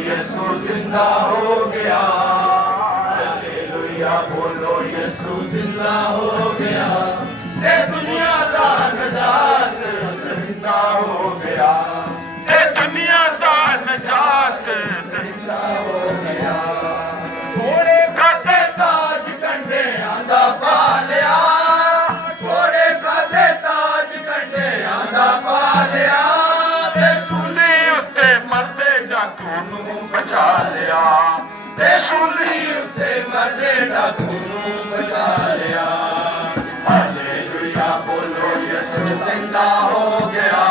यीशु जिंदा हो गया, हालेलुया बोलो यीशु जिंदा हो गया, ये दुनिया का नजात जिंदा हो गया, ये दुनिया का नजात जिंदा हो गया। घोड़े खाते ताज कंडे आंदा पा लिया, घोड़े खाते ताज कंडे आंदा पा लिया, ते सूली उत्ते मरदे डाकू नूं बचा लिया, ते सूली उत्ते मरदे डाकू नूं बचा लिया। हालेलुया बोलो यीशु जिंदा हो गया,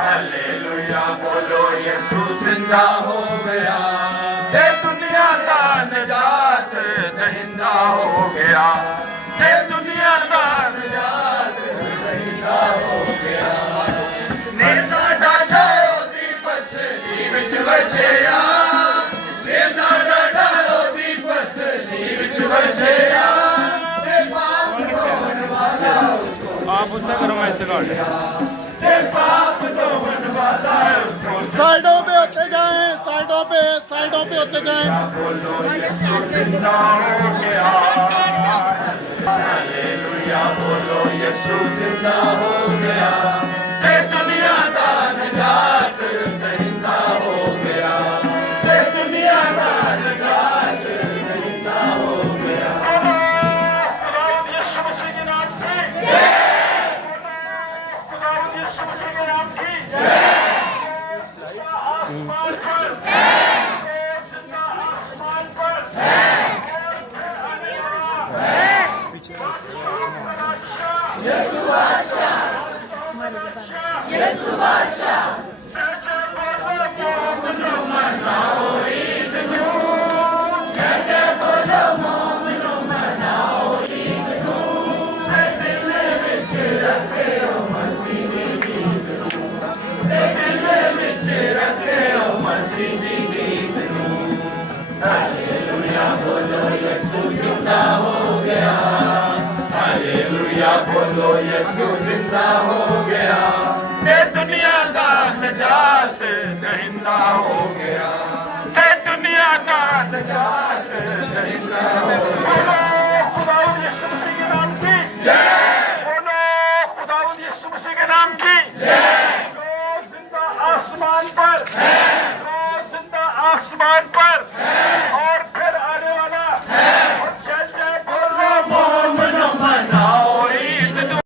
हालेलुया बोलो यीशु जिंदा हो गया, ये दुनिया का निजात दहिंदा हो गया, ये दुनिया का निजात दहिंदा हो गया। नेता डाढा ओदी फसली विच वजया, नेता डाढा ओदी फसली विच वजया, ते पाप धोवन वाला आप उससे करो मैं ऐसे काट ते पाप धोवन वाला उसको साइडों पे होते जाएं, साइडों पे होते जाएं। बोलो यीशु जिंदा हो गया, हालेलुया बोलो यीशु जिंदा हो गया, ये दुनिया का निजात दहिंदा हो गया, ये दुनिया का निजात दहिंदा हो गया। खुदावंद यीशु मसीह के नाम की जय, खुदावंद यीशु मसीह के नाम की जय। आसमान पर आसमान पर यीशु बादशाह, यीशु बादशाह, हालेलुया बोलो यीशु जिंदा हो गया, हालेलुया बोलो यीशु जिंदा हो गया, ये दुनिया का निजात दहिंदा हो गया, ये दुनिया का निजात दहिंदा हो गया।